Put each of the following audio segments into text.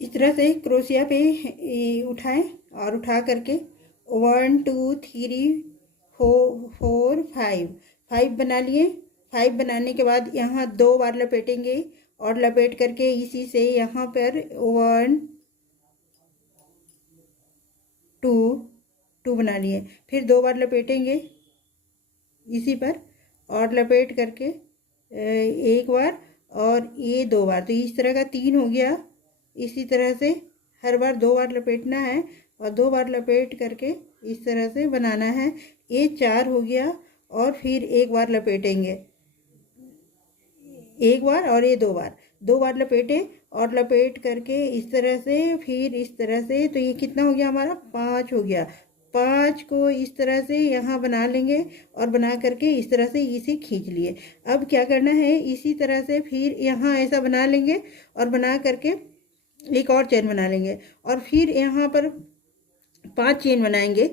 इस तरह से क्रोशिया पे उठाएं और उठा करके 1 2 3 4 5 5 बना लिए। 5 बनाने के बाद यहाँ 2 बार लपेटेंगे और लपेट करके इसी से यहाँ पर 1 2 2 बना लिए। फिर 2 बार लपेटेंगे इसी पर और लपेट करके एक बार और ये 2 बार, तो इस तरह का 3 हो गया। इसी तरह से हर बार 2 बार लपेटना है और 2 बार लपेट करके इस तरह से बनाना है। ये 4 हो गया और फिर एक बार लपेटेंगे, एक बार और ये 2 बार, 2 बार लपेटे और लपेट करके इस तरह से, फिर इस तरह से, तो ये कितना हो गया हमारा 5 हो गया। 5 को इस तरह से यहाँ बना लेंगे और बना करके इस तरह से इसे खींच लिए। अब क्या करना है, इसी तरह से फिर यहाँ ऐसा बना लेंगे और बना करके एक और चेन बना लेंगे और फिर यहाँ पर 5 चेन बनाएंगे।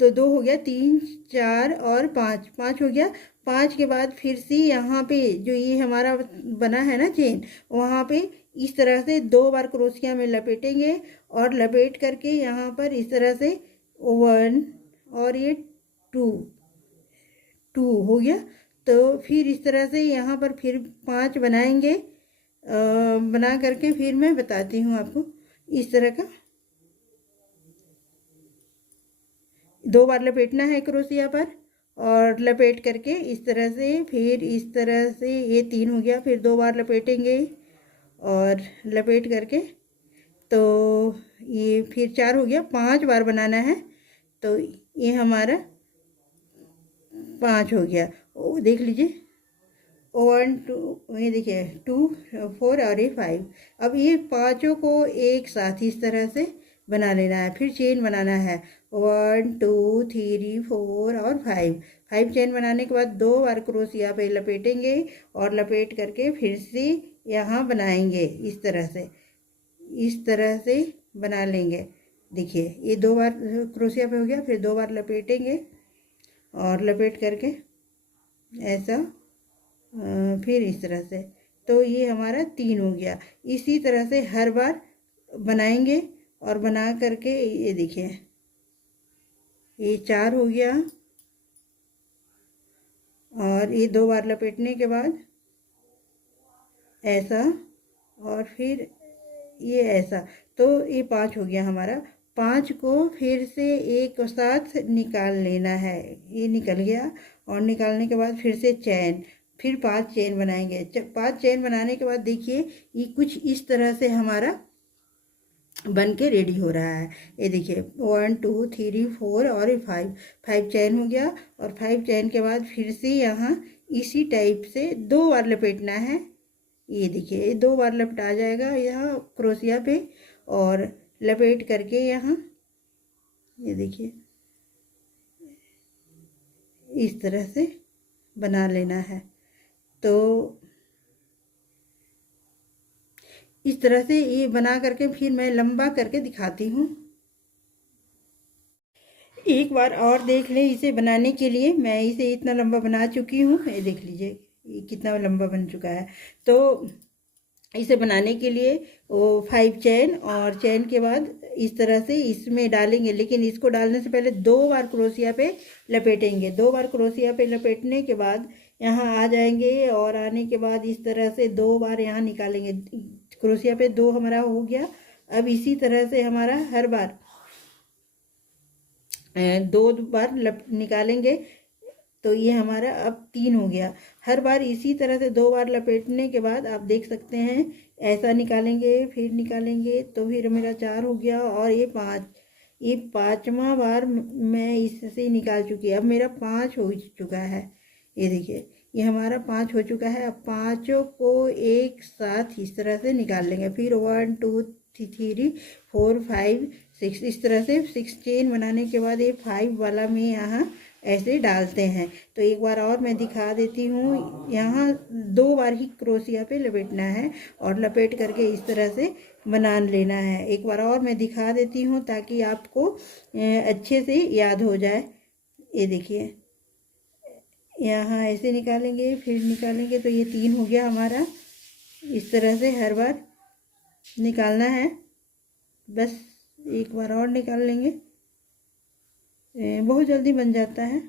तो 2 हो गया, 3 4 और 5, 5 हो गया। 5 के बाद फिर से यहाँ पे जो ये हमारा बना है ना चेन, वहाँ पे इस तरह से 2 बार क्रोशिया में लपेटेंगे और लपेट करके यहाँ पर इस तरह से 1 और ये 2 हो गया। तो फिर इस तरह से यहाँ पर फिर 5 बनाएंगे। बना करके फिर मैं बताती हूँ आपको। इस तरह का 2 बार लपेटना है क्रोशिया पर और लपेट करके इस तरह से, फिर इस तरह से ये 3 हो गया। फिर 2 बार लपेटेंगे और लपेट करके, तो ये फिर 4 हो गया। 5 बार बनाना है, तो ये हमारा 5 हो गया। देख लीजिए 1 2, ये देखिए 2 4 और ये 5। अब ये पांचों को एक साथ इस तरह से बना लेना है। फिर चेन बनाना है 1 2 3 4 और 5 चेन बनाने के बाद 2 बार क्रोशिया पे लपेटेंगे और लपेट करके फिर से यहाँ बनाएंगे इस तरह से, इस तरह से बना लेंगे। देखिए ये 2 बार क्रोशिया पे हो गया। फिर 2 बार लपेटेंगे और लपेट करके ऐसा, फिर इस तरह से, तो ये हमारा 3 हो गया। इसी तरह से हर बार बनाएंगे और बना करके ये देखिए ये 4 हो गया और ये 2 बार लपेटने के बाद ऐसा और फिर ये ऐसा, तो ये 5 हो गया हमारा। 5 को फिर से एक साथ निकाल लेना है। ये निकल गया और निकालने के बाद फिर से चैन, फिर 5 चेन बनाएंगे। 5 चेन बनाने के बाद देखिए ये कुछ इस तरह से हमारा बन के रेडी हो रहा है। ये देखिए 1 2 3 4 और 5 चेन हो गया। और 5 चेन के बाद फिर से यहाँ इसी टाइप से 2 बार लपेटना है। ये देखिए 2 बार लपटा जाएगा यहाँ क्रोशिया पे और लपेट करके यहाँ ये देखिए इस तरह से बना लेना है। तो इस तरह से ये बना करके फिर मैं लंबा करके दिखाती हूँ। एक बार और देख लें, इसे बनाने के लिए मैं इसे इतना लंबा बना चुकी हूँ। ये देख लीजिए ये कितना लंबा बन चुका है। तो इसे बनाने के लिए वो 5 चेन और चेन के बाद इस तरह से इसमें डालेंगे, लेकिन इसको डालने से पहले 2 बार क्रोशिया पे लपेटेंगे। 2 बार क्रोशिया पे लपेटने के बाद यहाँ आ जाएंगे और आने के बाद इस तरह से 2 बार यहाँ निकालेंगे। क्रोशिया पे 2 हमारा हो गया। अब इसी तरह से हमारा हर बार 2 बार निकालेंगे, तो ये हमारा अब 3 हो गया। हर बार इसी तरह से 2 बार लपेटने के बाद आप देख सकते हैं ऐसा निकालेंगे, फिर निकालेंगे, तो फिर मेरा 4 हो गया और ये 5, ये 5वां बार मैं इससे निकाल चुकी। अब मेरा 5 हो चुका है। ये देखिए ये हमारा 5 हो चुका है। अब पांचों को एक साथ इस तरह से निकाल लेंगे। फिर 1 2 3 4 5 6, इस तरह से 6 चेन बनाने के बाद ये 5 वाला में यहाँ ऐसे डालते हैं। तो एक बार और मैं दिखा देती हूँ। यहाँ 2 बार ही क्रोशिया पे लपेटना है और लपेट करके इस तरह से बना लेना है। एक बार और मैं दिखा देती हूँ ताकि आपको अच्छे से याद हो जाए। ये देखिए यहाँ ऐसे निकालेंगे, फिर निकालेंगे, तो ये 3 हो गया हमारा। इस तरह से हर बार निकालना है, बस एक बार और निकाल लेंगे। बहुत जल्दी बन जाता है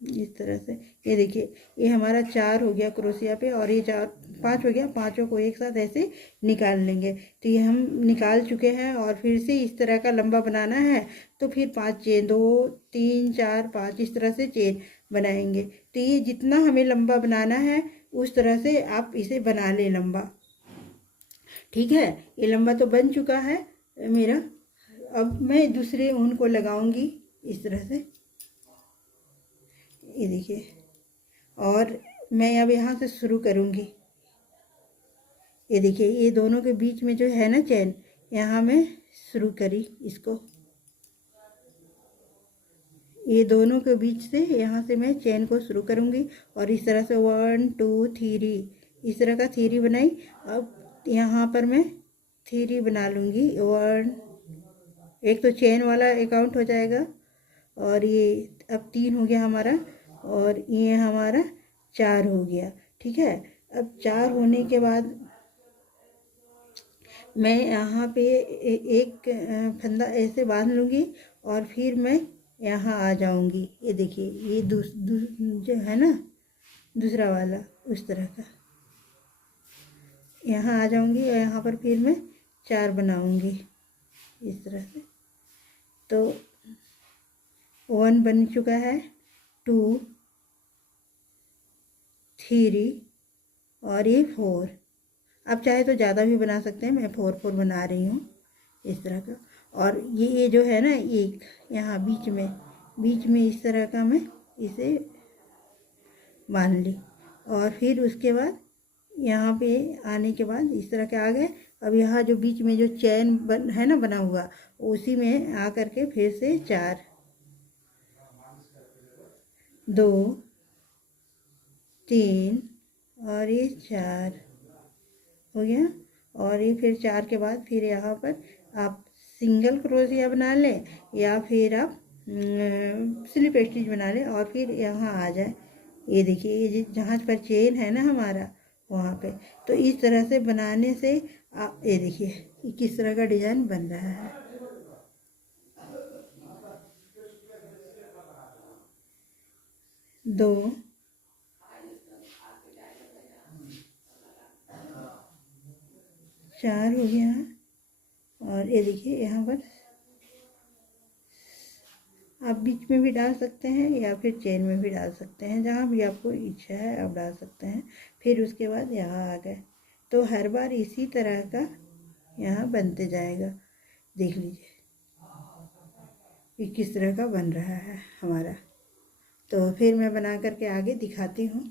इस तरह से। ये देखिए, ये हमारा 4 हो गया क्रोशिया पे, और ये 4 5 हो गया। पांचों को एक साथ ऐसे निकाल लेंगे। तो ये हम निकाल चुके हैं, और फिर से इस तरह का लंबा बनाना है। तो फिर 5 चेन, 2 3 4 5 इस तरह से चेन बनाएंगे। तो ये जितना हमें लंबा बनाना है उस तरह से आप इसे बना लें लंबा। ठीक है, ये लंबा तो बन चुका है मेरा। अब मैं दूसरे ऊन को लगाऊंगी इस तरह से, ये देखिए। और मैं अब यहाँ से शुरू करूँगी। ये देखिए, ये दोनों के बीच में जो है ना चैन, यहाँ मैं शुरू करी इसको। ये दोनों के बीच से यहाँ से मैं चैन को शुरू करूँगी, और इस तरह से 1 2 3 इस तरह का 3 बनाई। अब यहाँ पर मैं 3 बना लूँगी। 1, एक तो चैन वाला अकाउंट हो जाएगा, और ये अब 3 हो गया हमारा, और ये हमारा 4 हो गया। ठीक है, अब 4 होने के बाद मैं यहाँ पे एक फंदा ऐसे बांध लूँगी, और फिर मैं यहाँ आ जाऊँगी। ये देखिए, ये जो है ना दूसरा वाला, उस तरह का यहाँ आ जाऊँगी, और यहाँ पर फिर मैं 4 बनाऊँगी इस तरह से। तो 1 बन चुका है, 2 3 और ये 4। आप चाहे तो ज़्यादा भी बना सकते हैं, मैं 4 4 बना रही हूँ इस तरह का। और ये जो है ना, एक यहाँ बीच में इस तरह का मैं इसे बांध ली, और फिर उसके बाद यहाँ पे आने के बाद इस तरह के आ गए। अब यहाँ जो बीच में जो चैन है ना बना हुआ, उसी में आ करके फिर से 4 2 3 और ये 4 हो गया। और ये फिर 4 के बाद फिर यहाँ पर आप सिंगल क्रोशिया बना लें, या फिर आप स्लिप स्टिच बना लें, और फिर यहाँ आ जाए। ये देखिए, ये जहाँ पर चेन है ना हमारा, वहाँ पे। तो इस तरह से बनाने से आप ये देखिए किस तरह का डिजाइन बन रहा है। 2 4 हो गया। और ये देखिए, यहाँ पर आप बीच में भी डाल सकते हैं, या फिर चेन में भी डाल सकते हैं, जहाँ भी आपको इच्छा है आप डाल सकते हैं। फिर उसके बाद यहाँ आ गए। तो हर बार इसी तरह का यहाँ बनते जाएगा। देख लीजिए ये किस तरह का बन रहा है हमारा। तो फिर मैं बना करके आगे दिखाती हूँ।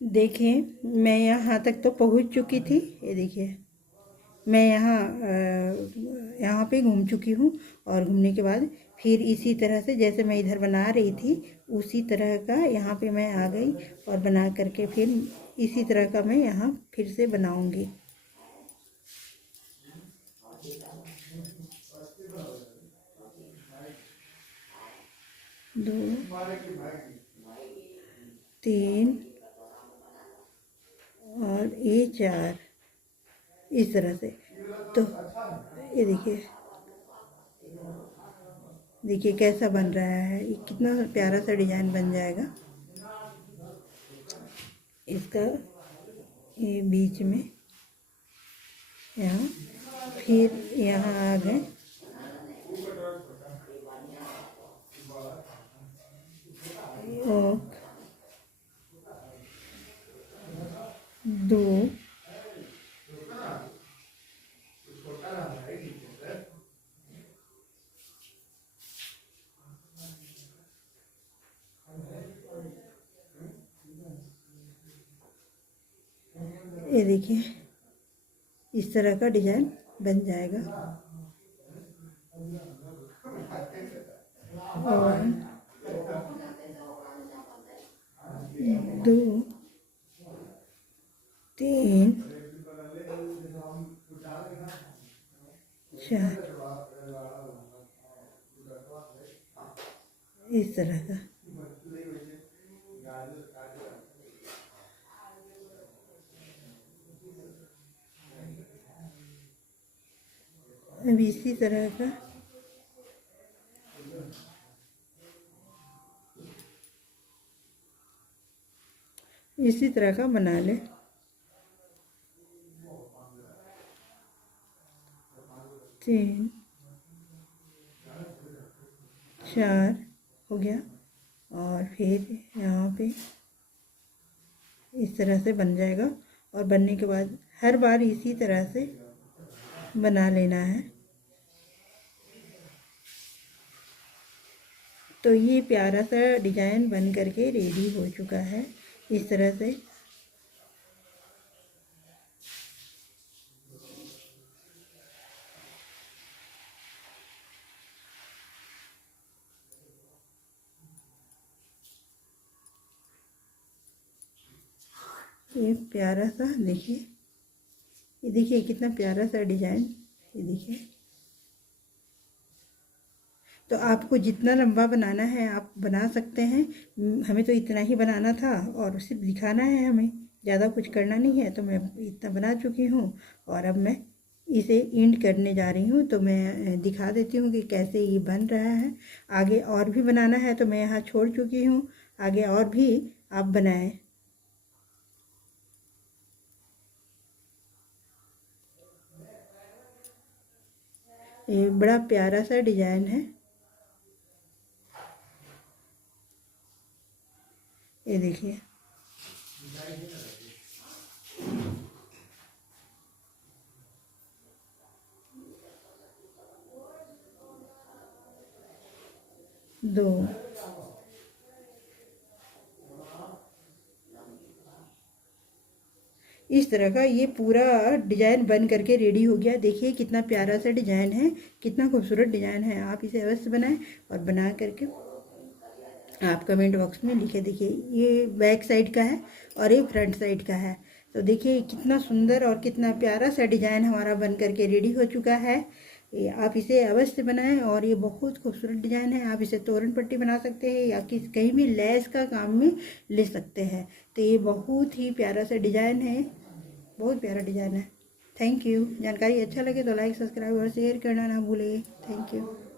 देखिए, मैं यहाँ तक तो पहुँच चुकी थी। ये देखिए, मैं यहाँ पे घूम चुकी हूँ, और घूमने के बाद फिर इसी तरह से जैसे मैं इधर बना रही थी उसी तरह का यहाँ पे मैं आ गई, और बना करके फिर इसी तरह का मैं यहाँ फिर से बनाऊंगी। दो 3 और ये 4 इस तरह से। तो ये देखिए कैसा बन रहा है, ये कितना प्यारा सा डिजाइन बन जाएगा इसका। ये बीच में यहाँ, फिर यहाँ आ गए, और 2 ये देखिए इस तरह का डिजाइन बन जाएगा। और 2 3 4 इस तरह का। अब इसी तरह का बना ले। 3 4 हो गया। और फिर यहाँ पे इस तरह से बन जाएगा। और बनने के बाद हर बार इसी तरह से बना लेना है। तो ये प्यारा सा डिजाइन बन करके रेडी हो चुका है इस तरह से। ये प्यारा सा देखिए, ये देखिए कितना प्यारा सा डिजाइन, ये देखिए। तो आपको जितना लंबा बनाना है आप बना सकते हैं। हमें तो इतना ही बनाना था और सिर्फ दिखाना है, हमें ज़्यादा कुछ करना नहीं है। तो मैं इतना बना चुकी हूँ और अब मैं इसे एंड करने जा रही हूँ। तो मैं दिखा देती हूँ कि कैसे ये बन रहा है। आगे और भी बनाना है तो मैं यहाँ छोड़ चुकी हूँ, आगे और भी आप बनाएं। ये बड़ा प्यारा सा डिजाइन है, ये देखिए। दो इस तरह का ये पूरा डिजाइन बन करके रेडी हो गया। देखिए कितना प्यारा सा डिजाइन है, कितना खूबसूरत डिजाइन है। आप इसे अवश्य बनाएं और बना करके आप कमेंट बॉक्स में लिखे। देखिए ये बैक साइड का है और ये फ्रंट साइड का है। तो देखिए कितना सुंदर और कितना प्यारा सा डिजाइन हमारा बन करके रेडी हो चुका है। ये आप इसे अवश्य बनाएं और ये बहुत खूबसूरत डिजाइन है। आप इसे तोरण पट्टी बना सकते हैं या कहीं भी लेस का काम में ले सकते हैं। तो ये बहुत ही प्यारा सा डिजाइन है, बहुत प्यारा डिजाइन है। Thank you. जानकारी अच्छा लगे तो लाइक, सब्सक्राइब और शेयर करना ना भूलें। Thank you.